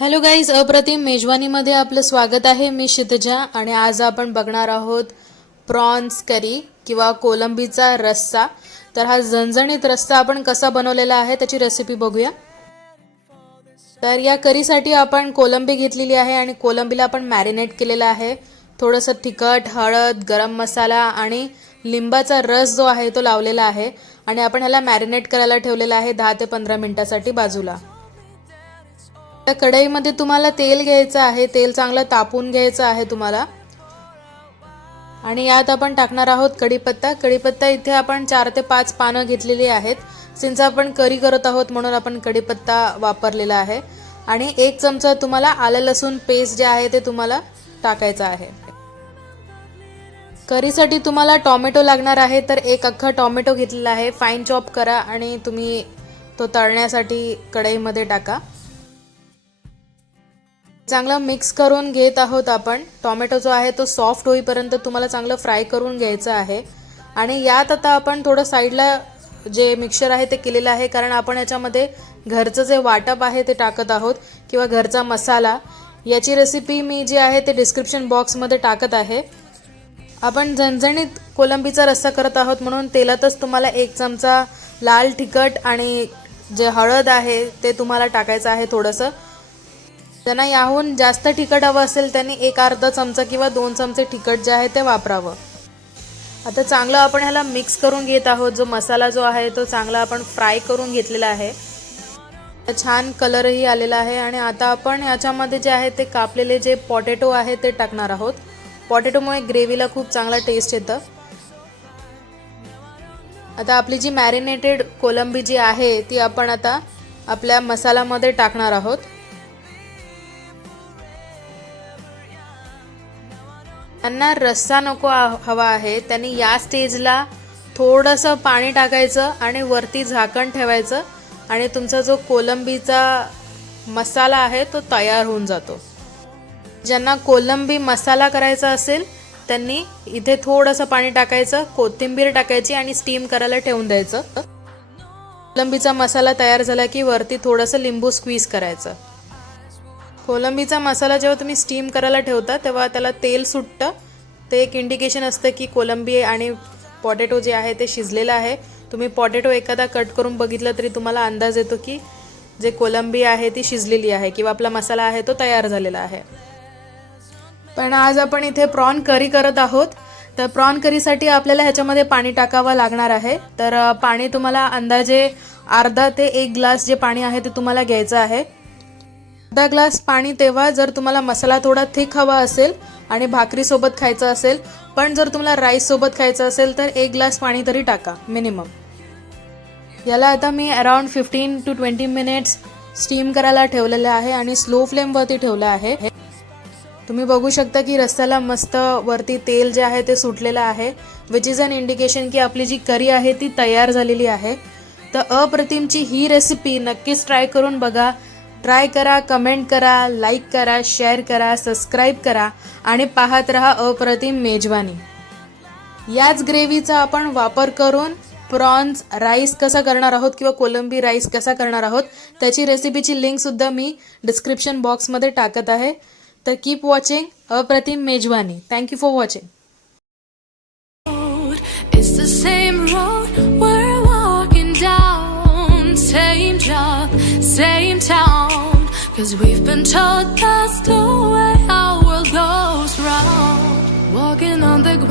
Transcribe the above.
Hello guys, अप्रतिम मेजवानीमध्ये आपलं स्वागत आहे. मी क्षितिजा आणि आज आपण बघणार आहोत प्रॉन्स करी किंवा कोलंबीचा रस्सा. तर हा झणझणीत रस्सा आपण कसा बनवलेला आहे त्याची रेसिपी बघूया. तर या करीसाठी आपण कोलंबी घेतलेली आहे आणि कोलंबीला आपण मॅरिनेट केलेला आहे. थोडंसं तिखट, हळद, गरम मसाला आणि लिंबाचा रस जो आहे तो लावलेला आहे आणि आपण ह्याला मॅरिनेट करायला ठेवलेला आहे 10 ते 15 मिनिटासाठी बाजूला. त्या कढईमध्ये तुम्हाला तेल घ्यायचं आहे. तेल चांगलं तापून घ्यायचं आहे तुम्हाला आणि यात आपण टाकणार आहोत कढीपत्ता. कढीपत्ता इथे आपण 4 ते 5 पानं घेतलेली आहेत. सिंच आपण करी करत आहोत म्हणून आपण कढीपत्ता वापरलेला आहे. आणि 1 चमचा तुम्हाला आलं लसूण पेस्ट जे आहे ते तुम्हाला टाकायचं आहे. करीसाठी तुम्हाला टोमॅटो लागणार आहे, तर 1 अख्खा टोमॅटो घेतलेला आहे. फाईन चॉप करा आणि तुम्ही तो तळण्यासाठी कढईमध्ये टाका. चांगलं मिक्स करून घेत आहोत आपण. टोमॅटो जो आहे तो सॉफ्ट होईपर्यंत तुम्हाला चांगलं फ्राय करून घ्यायचं आहे. आणि यात आता आपण थोडं साईडला जे मिक्सचर आहे ते केलेलं आहे, कारण आपण याच्यामध्ये घरचं जे वाटप आहे ते टाकत आहोत किंवा घरचा मसाला. याची रेसिपी मी जी आहे ते डिस्क्रिप्शन बॉक्समध्ये टाकत आहे. आपण झणझणीत कोलंबीचा रस्सा करत आहोत म्हणून तेलातच तुम्हाला 1 चमचा लाल तिखट आणि जे हळद आहे ते तुम्हाला टाकायचं आहे थोडंसं. त्यांना याहून जास्त तिखट हवं असेल त्यांनी 1 अर्धा चमचा किंवा 2 चमचे तिखट जे आहे ते वापरावं. आता चांगलं आपण ह्याला मिक्स करून घेत आहोत. जो मसाला जो आहे तो चांगला आपण फ्राय करून घेतलेला आहे. छान कलरही आलेला आहे. आणि आता आपण याच्यामध्ये जे आहे ते कापलेले जे पोटॅटो आहे ते टाकणार आहोत. पोटॅटोमुळे ग्रेव्हीला खूप चांगला टेस्ट येतं. आता आपली जी मॅरिनेटेड कोलंबी जी आहे ती आपण आता आपल्या मसाल्यामध्ये टाकणार आहोत. त्यांना रस्सा नको हवा आहे त्यांनी या स्टेजला थोडंसं पाणी टाकायचं आणि वरती झाकण ठेवायचं आणि तुमचा जो कोलंबीचा मसाला आहे तो तयार होऊन जातो. ज्यांना कोलंबी मसाला करायचा असेल त्यांनी इथे थोडंसं पाणी टाकायचं, कोथिंबीर टाकायची आणि स्टीम करायला ठेवून द्यायचं. कोलंबीचा मसाला तयार झाला की वरती थोडंसं लिंबू स्क्वीज करायचं. कोलंबीचा मसाला जेव्हा तुम्ही स्टीम करायला ठेवता तेव्हा त्याला तेल सुटतं. ते एक इंडिकेशन असतं की कोलंबी आणि पोटॅटो जे आहे ते शिजलेलं आहे. तुम्ही पोटॅटो एखादा कट करून बघितलं तरी तुम्हाला अंदाज येतो की जे कोलंबी आहे ती शिजलेली आहे किंवा आपला मसाला आहे तो तयार झालेला आहे. पण आज आपण इथे प्रॉन करी करत आहोत. तर प्रॉन करीसाठी आपल्याला ह्याच्यामध्ये पाणी टाकावं लागणार आहे. तर पाणी तुम्हाला अंदाजे अर्धा ते 1 ग्लास जे पाणी आहे ते तुम्हाला घ्यायचं आहे. अर्धा ग्लास पाणी तेव्हा जर तुम्हाला मसाला थोडा थिक हवा असेल आणि भाकरीसोबत खायचं असेल. पण जर तुम्हाला राईससोबत खायचं असेल तर 1 ग्लास पाणी तरी टाका मिनिमम. याला आता me around 15 to 20 minutes steam करायला ठेवलेलं आहे आणि स्लो फ्लेमवरती ठेवलं आहे. तुम्ही बघू शकता की रस्स्याला मस्त वरती तेल जे आहे ते सुटलेलं आहे, विच इज अन इंडिकेशन की आपली जी करी आहे ती तयार झालेली आहे. तर अप्रतिमची ही रेसिपी नक्कीच ट्राय करून बघा. ट्राय करा, कमेंट करा, लाईक करा, शेअर करा, सबस्क्राईब करा आणि पाहत रहा अप्रतिम मेजवानी. याच ग्रेव्हीचा आपण वापर करून प्रॉन्स राईस कसा करणार आहोत किंवा कोलंबी राईस कसा करणार आहोत त्याची रेसिपीची लिंकसुद्धा मी डिस्क्रिप्शन बॉक्समध्ये टाकत आहे. तर कीप वॉचिंग अप्रतिम मेजवानी. Thank you for watching. Same town, 'cause we've been told that's the way our world goes round. Walking on the ground.